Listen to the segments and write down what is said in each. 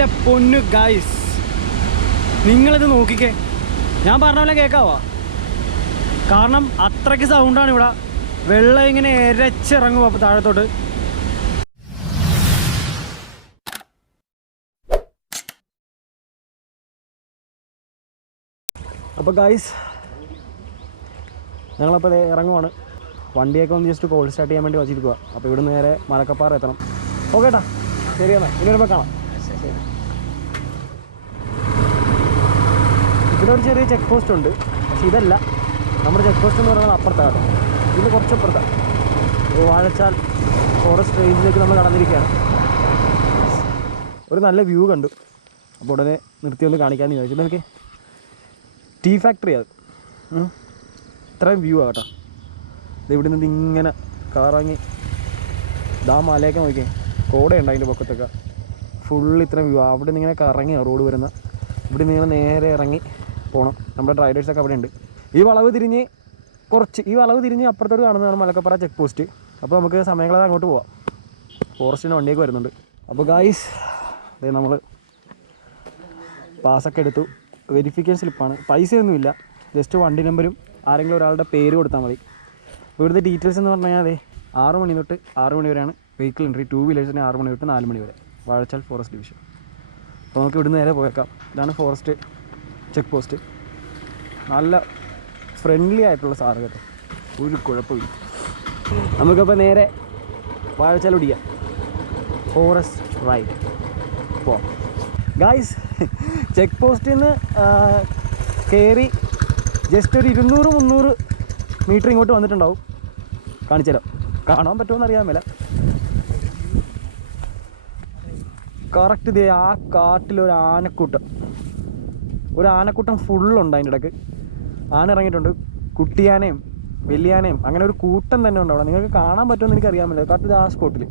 എൻ്റെ പൊന്നു ഗൈസ്, നിങ്ങളിത് നോക്കിക്കേ. ഞാൻ പറഞ്ഞ പോലെ കേൾക്കാവോ? കാരണം അത്രയ്ക്ക് സൗണ്ടാണ് ഇവിടെ. വെള്ളം ഇങ്ങനെ എരച്ചിറങ്ങും അപ്പോൾ താഴത്തോട്ട്. അപ്പോൾ ഗൈസ്, ഞങ്ങളപ്പോൾ ഇറങ്ങുവാണ്. വണ്ടിയൊക്കെ ഒന്ന് ജസ്റ്റ് കോൾ സ്റ്റാർട്ട് ചെയ്യാൻ വേണ്ടി വച്ചിരിക്കുക. അപ്പോൾ ഇവിടെ നേരെ മലക്കപ്പാറ എത്തണം. ഓക്കെ ഏട്ടാ, ശരിയെന്നാ, ഇനി വരുമ്പോൾ കാണാം. ഇവിടെ ഒരു ചെറിയ ചെക്ക് പോസ്റ്റ് ഉണ്ട്. പക്ഷെ ഇതല്ല നമ്മുടെ ചെക്ക് പോസ്റ്റ് എന്ന് പറയുന്നത് അപ്പുറത്താണ് കേട്ടോ. ഇതിന് കുറച്ചപ്പുറത്താണ്. വാഴച്ചാൽ ഫോറസ്റ്റ് റേഞ്ചിലേക്ക് നമ്മൾ കടന്നിരിക്കുകയാണ്. ഒരു നല്ല വ്യൂ കണ്ടു. അപ്പോൾ ഉടനെ നിർത്തി ഒന്ന് കാണിക്കാമെന്ന് ചോദിച്ചു. നോക്കി, ടീ ഫാക്ടറി അത്. ഇത്രയും വ്യൂ ആണ് കേട്ടോ. ഇത് ഇവിടെ നിന്ന് ഇങ്ങനെ കറങ്ങി ഇതാ മലയൊക്കെ നോക്കിയേ, കോടയുണ്ട് അതിൻ്റെ പൊക്കത്തൊക്കെ. ഫുള്ള് ഇത്രയും വ്യൂ. അവിടെ നിന്ന് ഇങ്ങനെ കറങ്ങി റോഡ് വരുന്ന. ഇവിടെ നിന്ന് ഇങ്ങനെ നേരെ ഇറങ്ങി പോകണം. നമ്മുടെ റൈഡേഴ്സൊക്കെ അവിടെ ഉണ്ട്. ഈ വളവ് തിരിഞ്ഞ് അപ്പുറത്തോട്ട് കാണുന്നതാണ് മലക്കപ്പാറ ചെക്ക് പോസ്റ്റ്. അപ്പോൾ നമുക്ക് സമയങ്ങളത് അങ്ങോട്ട് പോവാം. ഫോറസ്റ്റിൻ്റെ വണ്ടിയൊക്കെ വരുന്നുണ്ട്. അപ്പോൾ ഗായ്സ്, അതെ നമ്മൾ പാസ്സൊക്കെ എടുത്തു. വെരിഫിക്കേഷൻ സ്ലിപ്പാണ്, പൈസയൊന്നുമില്ല. ജസ്റ്റ് വണ്ടി നമ്പരും ആരെങ്കിലും ഒരാളുടെ പേര് കൊടുത്താൽ മതി. അപ്പോൾ ഇവിടുത്തെ ഡീറ്റെയിൽസ് എന്ന് പറഞ്ഞു കഴിഞ്ഞാൽ 6 മണി തൊട്ട് 6 മണി വരെയാണ് വെഹിക്കിൾ എൻട്രി. 2 വീലേഴ്സിന് 6 മണി തൊട്ട് 4 മണി വരെ, വാഴച്ചാൽ ഫോറസ്റ്റ് ഡിവിഷൻ. അപ്പോൾ നമുക്ക് ഇവിടുന്ന് നേരെ പോയേക്കാം. ഇതാണ് ഫോറസ്റ്റ് ചെക്ക് പോസ്റ്റ്. നല്ല ഫ്രണ്ട്ലി ആയിട്ടുള്ള സാറ് കേട്ടോ, ഒരു കുഴപ്പമില്ല. നമുക്കപ്പോൾ നേരെ വാഴച്ചാൽ ഓടിക്കാം. ഫോറസ്റ്റ് റൈഡ് പോവാം ഗായ്സ്. ചെക്ക് പോസ്റ്റിൽ നിന്ന് കയറി ജസ്റ്റ് ഒരു 200-300 മീറ്റർ ഇങ്ങോട്ട് വന്നിട്ടുണ്ടാവും. കാണിച്ചു തരാം, കാണാൻ പറ്റുമോ അറിയാൻ മേല. കറക്റ്റ് ഇതേ ആ കാട്ടിലൊരു ആനക്കൂട്ടം ഫുള്ളുണ്ട്. അതിൻ്റെ ഇടയ്ക്ക് ആന ഇറങ്ങിയിട്ടുണ്ട്. കുട്ടിയാനയും വലിയാനയും അങ്ങനെ ഒരു കൂട്ടം തന്നെ ഉണ്ട് അവിടെ. നിങ്ങൾക്ക് കാണാൻ പറ്റുമെന്ന് എനിക്കറിയാൻ മേല. കറക്റ്റ് ആ സ്പോട്ടിൽ.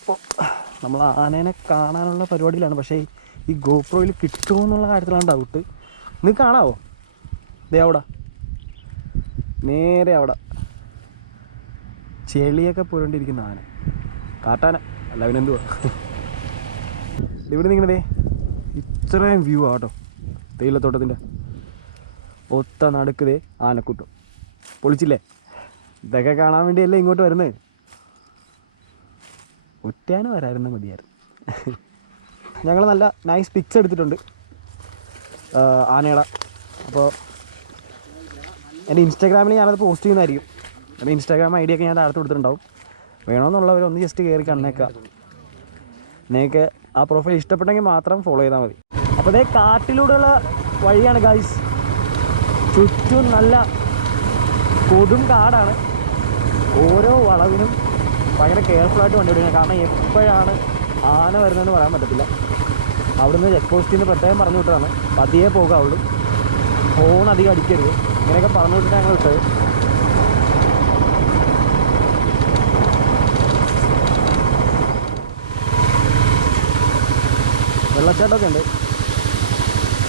അപ്പോൾ നമ്മൾ ആനേനെ കാണാനുള്ള പരിപാടിയിലാണ്. പക്ഷേ ഈ ഗോപ്രോയിൽ കിട്ടുമോ എന്നുള്ള കാര്യത്തിലാണ് ഡൗട്ട്. നിങ്ങൾക്ക് കാണാവോ? ദേ അവിടെ, നേരെ അവിടെ ചെളിയൊക്കെ പുരണ്ടിരിക്കുന്ന ആന, കാട്ടാന അല്ല അവനെന്തുവാ. ഇവിടെ നിങ്ങളിതേ ഇത്രയും വ്യൂ ആട്ടോ. തേയിലത്തോട്ടത്തിൻ്റെ ഒത്ത നടുക്കതേ ആനക്കൂട്ടം. പൊളിച്ചില്ലേ? ഇതൊക്കെ കാണാൻ വേണ്ടിയല്ലേ ഇങ്ങോട്ട് വരുന്നത്. ഒറ്റയാന വരായിരുന്നു മതിയായിരുന്നു. ഞങ്ങൾ നല്ല നൈസ് പിക്സ് എടുത്തിട്ടുണ്ട് ആനയുടെ. അപ്പോൾ എൻ്റെ ഇൻസ്റ്റാഗ്രാമിൽ ഞാനത് പോസ്റ്റ് ചെയ്യുന്നതായിരിക്കും. എൻ്റെ ഇൻസ്റ്റാഗ്രാം ഐ ഡിയൊക്കെ ഞാൻ താഴത്ത് കൊടുത്തിട്ടുണ്ടാവും. വേണമെന്നുള്ളവരൊന്ന് ജസ്റ്റ് കയറി കണ്ണേക്കുക. നിങ്ങൾക്ക് ആ പ്രൊഫൈൽ ഇഷ്ടപ്പെട്ടെങ്കിൽ മാത്രം ഫോളോ ചെയ്താൽ മതി. അപ്പോൾ അതേ കാട്ടിലൂടെയുള്ള വഴിയാണ് ഗൈസ്. ചുറ്റും നല്ല കൊടും കാടാണ്. ഓരോ വളവിനും ഭയങ്കര കെയർഫുള്ളായിട്ട് വണ്ടി ഓടിക്കണം. കാരണം എപ്പോഴാണ് ആന വരുന്നതെന്ന് പറയാൻ പറ്റത്തില്ല. അവിടുന്ന് ചെക്ക് പോസ്റ്റിൽ നിന്ന് പ്രത്യേകം പറഞ്ഞു വിട്ടതാണ്, പതിയെ പോകാവുള്ളൂ, ഫോൺ അധികം അടിക്കരുത്, ഇങ്ങനെയൊക്കെ പറഞ്ഞു വിട്ടിട്ട് ഞങ്ങൾ വിട്ടത്. വെള്ളച്ചാട്ടമൊക്കെ ഉണ്ട്.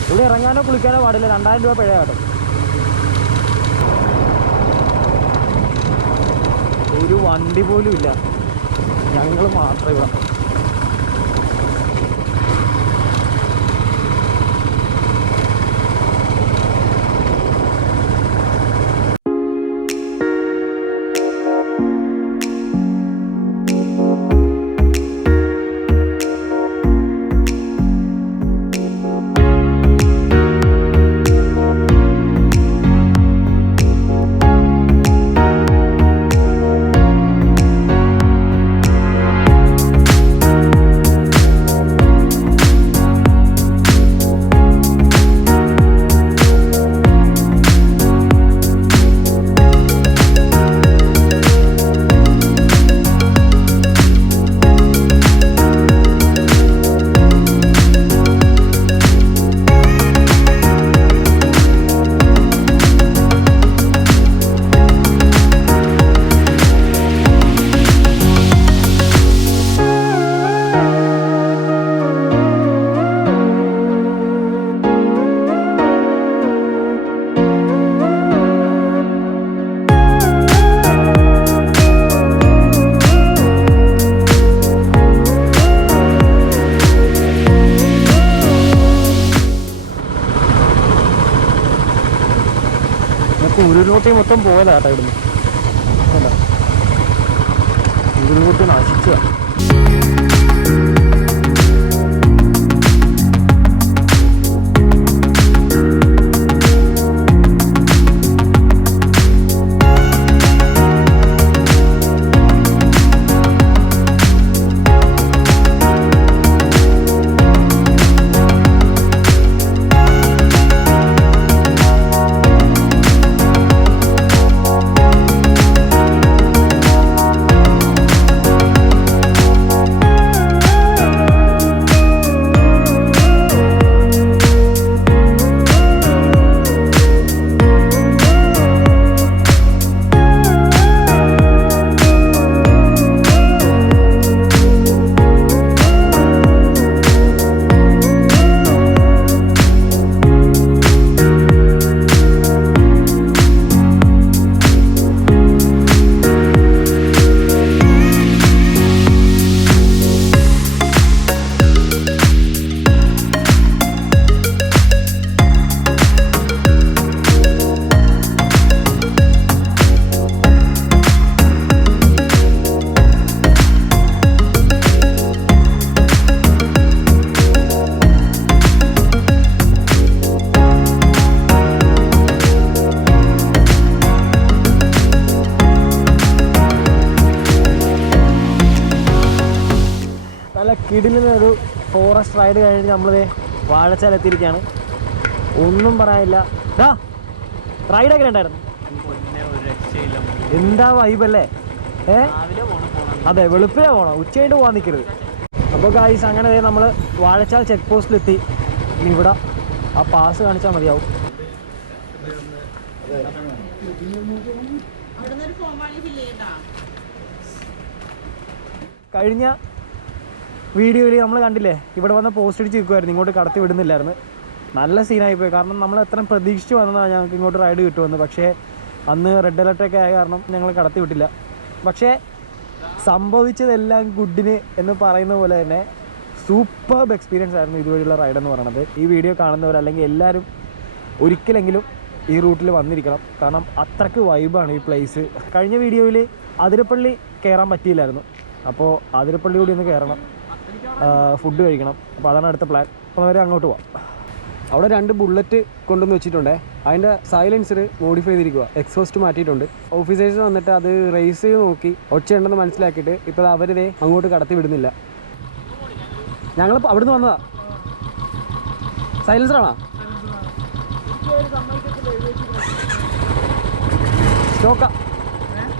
ഇവിടെ ഇറങ്ങാനോ കുളിക്കാനോ പാടില്ല. 2000 രൂപ പിഴ കേട്ടോ. ഒരു വണ്ടി പോലും ഇല്ല, ഞങ്ങൾ മാത്രമേ ഇവിടെ. ഉരുൾപൊട്ടി മൊത്തം പോയതാട്ടോ ഇവിടുന്ന്. അല്ല ഉരുൾപൊട്ടി നശിച്ചതാണ്. കിടിലൊരു ഫോറസ്റ്റ് റൈഡ് കഴിഞ്ഞ് നമ്മൾ വാഴച്ചാൽ എത്തിയിരിക്കുകയാണ്. ഒന്നും പറയാനില്ല. റൈഡൊക്കെ ഉണ്ടായിരുന്നു. എന്താ വൈബല്ലേ? അതെ, വെളുപ്പിനെ പോകണം, ഉച്ചയായിട്ട് പോകാൻ നിൽക്കരുത്. അപ്പോൾ ഗായ്സ് അങ്ങനെ നമ്മൾ വാഴച്ചാൽ ചെക്ക് പോസ്റ്റിലെത്തി. ഇനി ഇവിടെ ആ പാസ് കാണിച്ചാൽ മതിയാവും. കഴിഞ്ഞ വീഡിയോയിൽ നമ്മൾ കണ്ടില്ലേ, ഇവിടെ വന്ന് പോസ്റ്റ് അടിച്ച് നിൽക്കുമായിരുന്നു, ഇങ്ങോട്ട് കടത്തി വിടുന്നില്ലായിരുന്നു. നല്ല സീനായിപ്പോയി. കാരണം നമ്മൾ എത്ര പ്രതീക്ഷിച്ച് വന്നതാണ് ഞങ്ങൾക്ക് ഇങ്ങോട്ട് റൈഡ് കിട്ടുമെന്ന്. പക്ഷേ അന്ന് റെഡ് അലർട്ടൊക്കെ ആയ കാരണം ഞങ്ങൾ കടത്തി വിട്ടില്ല. പക്ഷേ സംഭവിച്ചതെല്ലാം ഗുഡിന് എന്ന് പറയുന്ന പോലെ തന്നെ സൂപ്പർബ് എക്സ്പീരിയൻസ് ആയിരുന്നു ഇതുവഴിയുള്ള റൈഡെന്ന് പറയുന്നത്. ഈ വീഡിയോ കാണുന്നവർ അല്ലെങ്കിൽ എല്ലാവരും ഒരിക്കലെങ്കിലും ഈ റൂട്ടിൽ വന്നിരിക്കണം. കാരണം അത്രയ്ക്ക് വൈബാണ് ഈ പ്ലേസ്. കഴിഞ്ഞ വീഡിയോയിൽ അതിരപ്പള്ളി കയറാൻ പറ്റിയില്ലായിരുന്നു. അപ്പോൾ അതിരപ്പള്ളി കൂടി ഒന്ന് കയറണം, ഫുഡ് കഴിക്കണം. അപ്പോൾ അതാണ് അടുത്ത പ്ലാൻ. അപ്പോൾ അവരെ അങ്ങോട്ട് പോവാം. അവിടെ 2 ബുള്ളറ്റ് കൊണ്ടുവന്ന് വെച്ചിട്ടുണ്ടേ. അതിൻ്റെ സൈലൻസർ മോഡിഫൈ ചെയ്തിരിക്കുക, എക്സോസ്റ്റ് മാറ്റിയിട്ടുണ്ട്. ഓഫീസേഴ്സ് വന്നിട്ട് അത് റേസ് ചെയ്ത് നോക്കി ഒച്ചയുണ്ടെന്ന് മനസ്സിലാക്കിയിട്ട് ഇപ്പോൾ അവരിതേ അങ്ങോട്ട് കടത്തി വിടുന്നില്ല. ഞങ്ങൾ അവിടുന്ന് വന്നതാ. സൈലൻസറാണോ?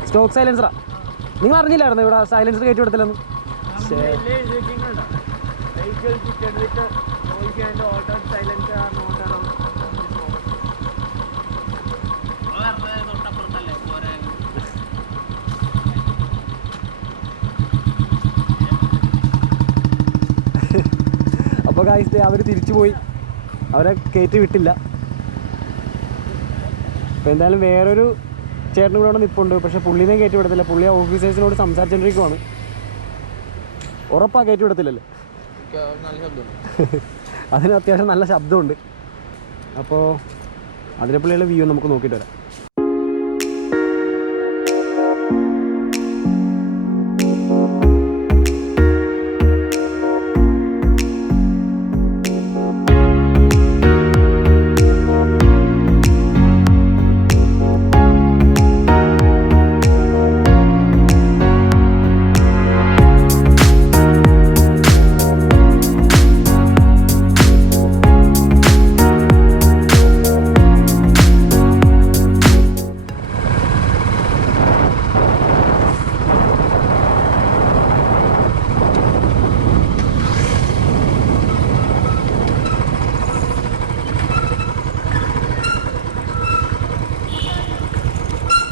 സ്റ്റോക്ക് സൈലൻസറാ. നിങ്ങൾ അറിഞ്ഞില്ലായിരുന്നു ഇവിടെ സൈലൻസർ കയറ്റി വിടത്തില്ലെന്ന്? അപ്പോൾ ഗായ്സ് അവർ തിരിച്ചു പോയി, അവരെ കയറ്റി വിട്ടില്ല. അപ്പോൾ എന്തായാലും വേറൊരു ചേട്ടനും കൂടെ അവിടെ നിൽപ്പുണ്ട്. പക്ഷേ പുള്ളിനെ കയറ്റി വിടത്തില്ല. പുള്ളി ആ ഓഫീസേഴ്സിനോട് സംസാരിച്ചുകൊണ്ടിരിക്കുവാണ്. ഉറപ്പാ കയറ്റി വിടത്തില്ലല്ലോ. അതിന് അത്യാവശ്യം നല്ല ശബ്ദമുണ്ട്. അപ്പോൾ അതിരപ്പള്ളിയുടെ വ്യൂ നമുക്ക് നോക്കിയിട്ട് വരാം.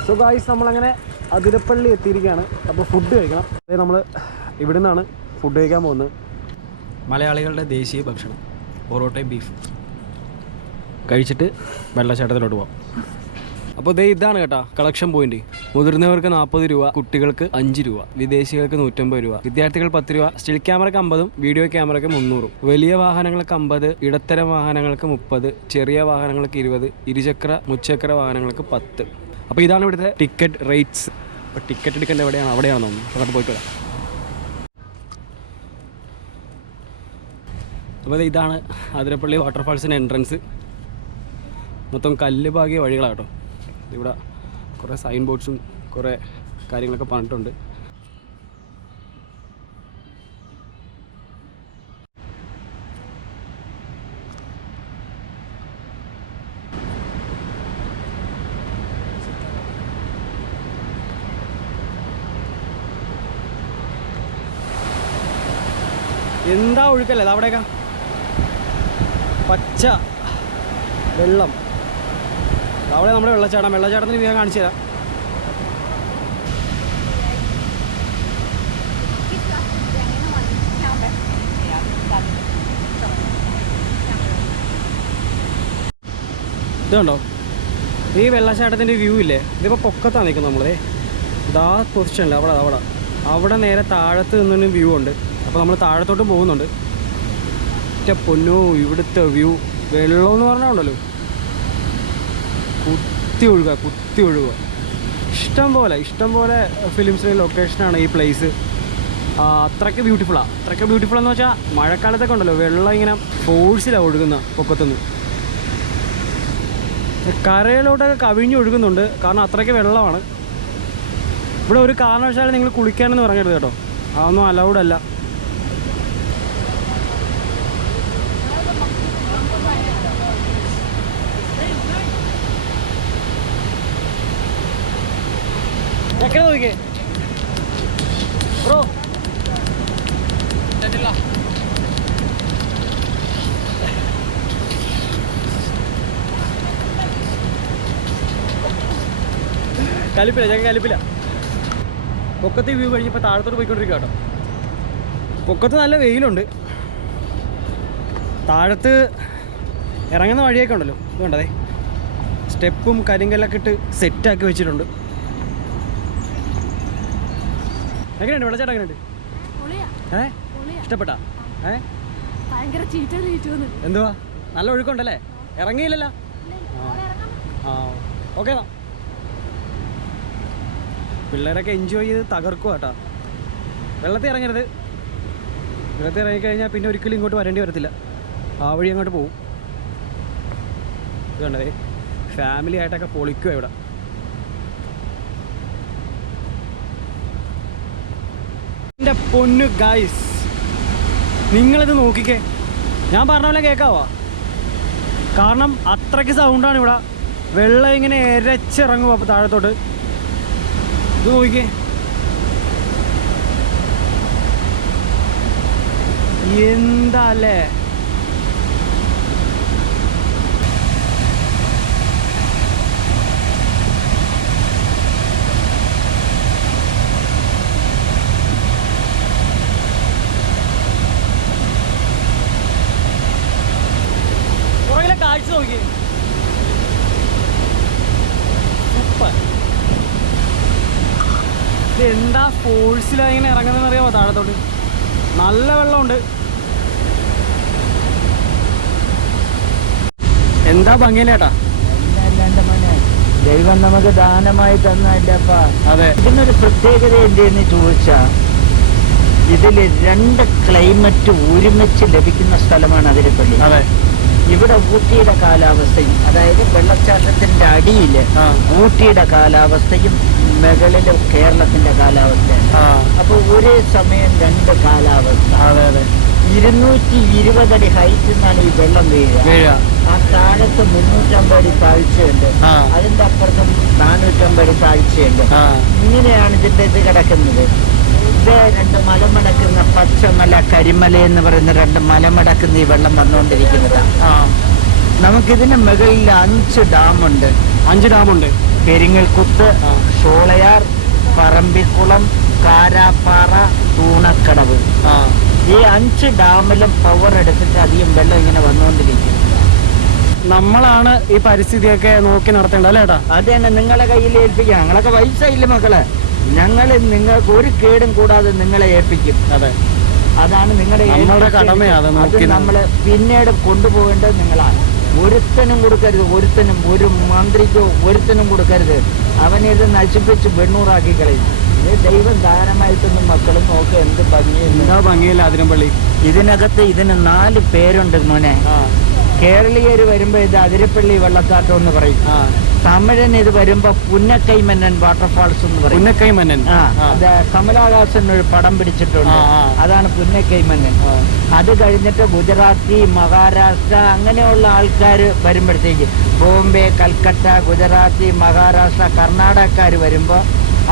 സോ ഗായ്സ് നമ്മളങ്ങനെ അതിരപ്പള്ളി എത്തിയിരിക്കുകയാണ്. അപ്പോൾ ഫുഡ് കഴിക്കണം. അതായത് നമ്മൾ ഇവിടെ നിന്നാണ് ഫുഡ് കഴിക്കാൻ പോകുന്നത്. മലയാളികളുടെ ദേശീയ ഭക്ഷണം പൊറോട്ടയും ബീഫ് കഴിച്ചിട്ട് വെള്ളച്ചാട്ടത്തിലോട്ട് പോകാം. അപ്പോൾ ഇതാണ് കേട്ടോ കളക്ഷൻ പോയിന്റ്. മുതിർന്നവർക്ക് 40 രൂപ, കുട്ടികൾക്ക് 5 രൂപ, വിദേശികൾക്ക് 150 രൂപ, വിദ്യാർത്ഥികൾ 10 രൂപ, സ്റ്റിൽ ക്യാമറയ്ക്ക് 50, വീഡിയോ ക്യാമറയ്ക്ക് 300, വലിയ വാഹനങ്ങൾക്ക് 50, ഇടത്തരം വാഹനങ്ങൾക്ക് 30, ചെറിയ വാഹനങ്ങൾക്ക് 20, ഇരുചക്ര മുച്ചക്ര വാഹനങ്ങൾക്ക് 10. അപ്പോൾ ഇതാണ് ഇവിടുത്തെ ടിക്കറ്റ് റേറ്റ്സ്. അപ്പോൾ ടിക്കറ്റ് എടുക്കേണ്ട എവിടെയാണ്? അവിടെയാണെന്ന് തോന്നുന്നു. അങ്ങോട്ട് പോയിട്ട് വരാം. അപ്പോൾ ഇതാണ് അതിരപ്പള്ളി വാട്ടർഫാൾസിൻ്റെ എൻട്രൻസ്. മൊത്തം കല്ല് പാകിയ വഴികളാട്ടോ. ഇവിടെ കുറേ സൈൻ ബോർഡ്സും കുറേ കാര്യങ്ങളൊക്കെ പറഞ്ഞിട്ടുണ്ട്. എന്താ ഒഴുക്കല്ലേ അവിടെയൊക്കെ, പച്ച വെള്ളം. അവിടെ നമ്മുടെ വെള്ളച്ചാട്ടത്തിന് വേഗം കാണിച്ചു തരാം. ഇതുണ്ടോ ഈ വെള്ളച്ചാട്ടത്തിൻ്റെ വ്യൂ ഇല്ലേ? ഇതിപ്പോൾ പൊക്കത്താണ് നിൽക്കുന്നത് നമ്മളേ. ഇതാ പൊസിഷനില്ല അവിടെ നേരെ താഴത്ത് നിന്നൊരു വ്യൂ ഉണ്ട്. അപ്പോൾ നമ്മൾ താഴത്തോട്ട് പോകുന്നുണ്ട്. ഒറ്റ പൊന്നോ ഇവിടുത്തെ വ്യൂ. വെള്ളം എന്ന് പറഞ്ഞാൽ ഉണ്ടല്ലോ കുത്തി ഒഴുകുക. ഇഷ്ടം പോലെ ഫിലിംസിലെ ലൊക്കേഷനാണ് ഈ പ്ലേസ്. അത്രയ്ക്ക് ബ്യൂട്ടിഫുൾ എന്ന് വെച്ചാൽ മഴക്കാലത്തൊക്കെ ഉണ്ടല്ലോ വെള്ളം ഇങ്ങനെ ഫോഴ്സിലാണ് ഒഴുകുന്ന പൊക്കത്തുനിന്ന്. കരയിലോട്ടൊക്കെ കവിഞ്ഞൊഴുകുന്നുണ്ട്, കാരണം അത്രയ്ക്ക് വെള്ളമാണ്. ഇവിടെ ഒരു കാരണവശാലും നിങ്ങൾ കുളിക്കാനെന്ന് പറയരുത് കേട്ടോ, അതൊന്നും അലൗഡ് അല്ല. നോക്കിക്കേ ബ്രോ, കലിപ്പില്ല. പൊക്കത്ത് വ്യൂ കഴിഞ്ഞപ്പോൾ താഴത്തോട്ട് പോയിക്കൊണ്ടിരിക്കുക കേട്ടോ. പൊക്കത്ത് നല്ല വെയിലുണ്ട്. താഴത്ത് ഇറങ്ങുന്ന വഴിയൊക്കെ ഉണ്ടല്ലോ, ഇത് കണ്ടതേ സ്റ്റെപ്പും കരിങ്കല്ലൊക്കെ ഇട്ട് സെറ്റാക്കി വെച്ചിട്ടുണ്ട്. എങ്ങനെയുണ്ട് വെള്ളച്ചാട്ടം? എങ്ങനെയുണ്ട്? ഇഷ്ടപ്പെട്ടാ? എന്തുവാ നല്ല ഒഴുക്കുണ്ടല്ലേ? ഇറങ്ങിയില്ലല്ലോ. ഓക്കെ എന്നാ പിള്ളേരൊക്കെ എൻജോയ് ചെയ്ത് തകർക്കുക കേട്ടോ. വെള്ളത്തിൽ ഇറങ്ങരുത്. വെള്ളത്തിൽ ഇറങ്ങിക്കഴിഞ്ഞാൽ പിന്നെ ഒരിക്കലും ഇങ്ങോട്ട് വരേണ്ടി വരത്തില്ല. ആ വഴി അങ്ങോട്ട് പോവും. ഇത് കണ്ടതേ ഫാമിലി ആയിട്ടൊക്കെ പൊളിക്കുക ഇവിടെ. എൻ്റെ പൊന്നു ഗൈസ്, നിങ്ങളിത് നോക്കിക്കേ. ഞാൻ പറഞ്ഞ പോലെ കേൾക്കാവോ? കാരണം അത്രയ്ക്ക് സൗണ്ടാണ് ഇവിടെ. വെള്ളം ഇങ്ങനെ എരച്ചിറങ്ങും. അപ്പോൾ താഴത്തോട്ട് ഇത് നോക്കിക്കേ. എന്താ അല്ലേ? കാഴ്ച നോക്കി സൂപ്പർ. ഇതെന്താ ഫോഴ്സിലാണ് ഇങ്ങനെ ഇറങ്ങുന്നതെന്ന് അറിയാമോ? താഴത്തോട്ട് നല്ല വെള്ളമുണ്ട്. എന്താ ഭംഗിയില്ലേട്ടാ. ദൈവം നമുക്ക് ദാനമായി തന്നല്ലപ്പാ. അതെ. ഇതിനൊരു പ്രത്യേകത എന്തെന്ന് ചോദിച്ചാ, ഇതിൽ 2 ക്ലൈമറ്റ് ഒരുമിച്ച് ലഭിക്കുന്ന സ്ഥലമാണ് അതിരപ്പള്ളി. അതെ. ഇവിടെ ഊട്ടിയുടെ കാലാവസ്ഥയും, അതായത് വെള്ളച്ചാട്ടത്തിന്റെ അടിയില് ഊട്ടിയുടെ കാലാവസ്ഥയും മുകളില് കേരളത്തിന്റെ കാലാവസ്ഥയാണ്. അപ്പൊ ഒരേ സമയം 2 കാലാവസ്ഥ. 220 അടി ഹൈറ്റിൽ നിന്നാണ് ഈ വെള്ളം വീഴുക. ആ താഴത്ത് 350 അടി താഴ്ചയുണ്ട്, അതിന്റെ അപ്പുറത്തും 450 അടി താഴ്ചയുണ്ട്. ഇങ്ങനെയാണ് ഇതിന്റെ ഇത് കിടക്കുന്നത്. ഇത് 2 മലമടക്കുന്ന പച്ചമല, കരിമല എന്ന് പറയുന്ന 2 മലമടക്കുന്ന ഈ വെള്ളം വന്നുകൊണ്ടിരിക്കുന്നത്. നമുക്കിതിന് മുകളിൽ 5 ഡാമുണ്ട്. 5 ഡാമുണ്ട്. പെരിങ്ങൽകുത്ത്, ഷോളയാർ, പറമ്പിക്കുളം, കാരാപ്പാറ, തൂണക്കടവ്. ഈ 5 ഡാമിലും പവർ എടുത്തിട്ട് അധികം വെള്ളം ഇങ്ങനെ വന്നുകൊണ്ടിരിക്കും. നമ്മളാണ് ഈ പരിസ്ഥിതിയൊക്കെ നോക്കി നടത്തേണ്ടത് അല്ലേ ഏട്ടാ? അത് തന്നെ നിങ്ങളെ കയ്യിൽ ഏൽപ്പിക്കാം. ഞങ്ങളൊക്കെ വയസ്സായില്ല മക്കളെ, ഞങ്ങൾ നിങ്ങൾക്ക് ഒരു കേടും കൂടാതെ നിങ്ങളെ ഏൽപ്പിക്കും. അതെ, അതാണ് നിങ്ങളുടെ കടമയാണ്. അത് നമ്മള് പിന്നീട് കൊണ്ടുപോകേണ്ടത് നിങ്ങളാണ്. ഒരുത്തനും കൊടുക്കരുത്, ഒരുത്തനും, ഒരു മന്ത്രിക്കോ ഒരുത്തനും കൊടുക്കരുത്. അവനിത് നശിപ്പിച്ച് വെണ്ണൂറാക്കി കളയും. ഇത് ദൈവം ദാനമായിട്ടൊന്നും മക്കളും നോക്കുക എന്ത് ഭംഗിയില്ല അതിരപ്പള്ളി. ഇതിനകത്ത് ഇതിന് 4 പേരുണ്ട് മോനെ. കേരളീയർ വരുമ്പോ ഇത് അതിരപ്പള്ളി വെള്ളച്ചാട്ടം എന്ന് പറയും. തമിഴന് ഇത് വരുമ്പോ പുന്നക്കൈമന്നൻ വാട്ടർഫാൾസ് എന്ന് പറയും. പുന്നക്കൈമന്നൻ, അത് കമലഹാസൻ ഒരു പടം പിടിച്ചിട്ടുണ്ട്, അതാണ് പുന്നക്കൈമന്നൻ. അത് കഴിഞ്ഞിട്ട് ഗുജറാത്തി, മഹാരാഷ്ട്ര അങ്ങനെയുള്ള ആൾക്കാർ വരുമ്പോഴത്തേക്ക് ബോംബെ, കൽക്കട്ട, ഗുജറാത്തി, മഹാരാഷ്ട്ര, കർണാടകക്കാർ വരുമ്പോ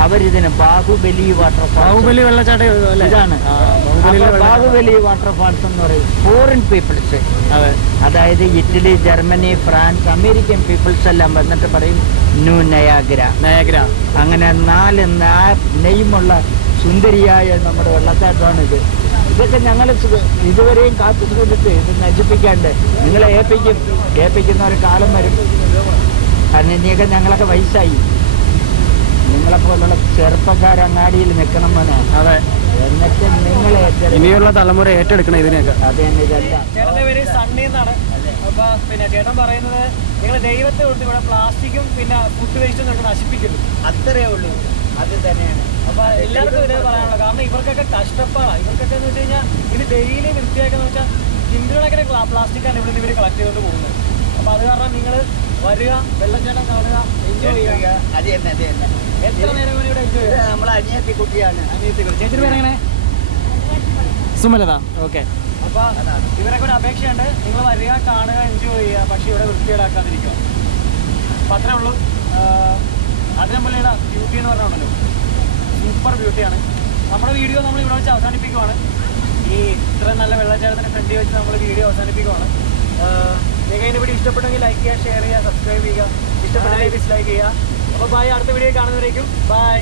അവരിതിന് ബാഹുബലി വാട്ടർഫാൾസ്, ബാഹുബലി വെള്ളച്ചാട്ടം ഇതാണ്. ബാഹുബലി വാട്ടർഫാൾസ് എന്ന് പറയും ഫോറിൻ പീപ്പിൾസ്, അതായത് Italy, Germany, France, American peoples എല്ലാം വന്നിട്ട് പറയും ന്യൂ നയാഗ്ര. അങ്ങനെ 4 നെയ്മുള്ള സുന്ദരിയായ നമ്മുടെ വെള്ളച്ചാട്ടമാണ് ഇത്. ഇതൊക്കെ ഞങ്ങൾ ഇതുവരെയും കാത്തു സൂക്ഷിച്ചിട്ട് ഇത് നശിപ്പിക്കാണ്ട് നിങ്ങളെ ഏൽപ്പിക്കുന്ന ഒരു കാലം വരും. കാരണം ഇനിയൊക്കെ ഞങ്ങളൊക്കെ വയസ്സായി. നിങ്ങളെപ്പോലുള്ള ചെറുപ്പക്കാർ അങ്ങാടിയിൽ നിൽക്കണം മോനെ. അതെ, എന്നിട്ട് നിങ്ങളെ ഇനിയുള്ള തലമുറ ഏറ്റെടുക്കണം ഇതിനെയൊക്കെ. അത് തന്നെ. ഇതെല്ലാം ചേട്ടൻ്റെ പേര് സണ്ണി എന്നാണ്. അപ്പൊ പിന്നെ ചേട്ടൻ പറയുന്നത് നിങ്ങൾ ദൈവത്തെ കൊടുത്ത് ഇവിടെ പ്ലാസ്റ്റിക്കും പിന്നെ ഫുഡ് വേസ്റ്റും നമുക്ക് നശിപ്പിക്കുന്നു, അത്രേ ഉള്ളൂ. അത് തന്നെയാണ്. അപ്പൊ എല്ലാവർക്കും ഇതേ പറയാനുള്ളത്. കാരണം ഇവർക്കൊക്കെ കഷ്ടപ്പാടാണ്. ഇവർക്കൊക്കെ എന്ന് വെച്ച് കഴിഞ്ഞാൽ ഇത് ഡെയിലി വൃത്തിയാക്കുന്ന വെച്ചാൽ കിണ്ടുകളൊക്കെ പ്ലാസ്റ്റിക്കാണ് ഇവിടെ നിന്ന് ഇവർ കളക്ട് ചെയ്തുകൊണ്ട് പോകുന്നത്. അപ്പൊ അത് കാരണം നിങ്ങൾ വരിക, വെള്ളച്ചാട്ടം കാണുക, എൻജോയ് ചെയ്യുക. അത് തന്നെ, അത് തന്നെ. എത്ര നേരം ഇവിടെ എൻജോയ് ചെയ്യുക. നമ്മളെ അനിയത്തി കുട്ടിയാണ്. ചേച്ചിയുടെ പേരെങ്ങനെ? സുമലത. ഓക്കെ. അപ്പൊ ഇവരൊക്കെ ഒരു അപേക്ഷയുണ്ട്, നിങ്ങൾ വരിക, കാണുക, എൻജോയ് ചെയ്യുക, പക്ഷെ ഇവിടെ വൃത്തികേടാക്കാതിരിക്കുക. അപ്പൊ അത്രേ ഉള്ളൂ. അതിരപ്പള്ളിയുടെ ബ്യൂട്ടി എന്ന് പറഞ്ഞുണ്ടല്ലോ, സൂപ്പർ ബ്യൂട്ടിയാണ്. നമ്മുടെ വീഡിയോ നമ്മൾ ഇവിടെ വെച്ച് അവസാനിപ്പിക്കുവാണ്. ഈ ഇത്ര നല്ല വെള്ളച്ചാട്ടത്തിൻ്റെ ഫ്രണ്ടിൽ വെച്ച് നമ്മൾ വീഡിയോ അവസാനിപ്പിക്കുവാണ്. നിങ്ങൾക്ക് ഇതിനെ പറ്റി ഇഷ്ടപ്പെട്ടെങ്കിൽ ലൈക്ക് ചെയ്യുക, ഷെയർ ചെയ്യുക, സബ്സ്ക്രൈബ് ചെയ്യുക, ഇഷ്ടപ്പെട്ടെങ്കിൽ ഡിസ്ലൈക്ക് ചെയ്യുക. അപ്പോൾ ബൈ. അടുത്ത വീഡിയോ കാണുന്നവരേക്കും ബൈ.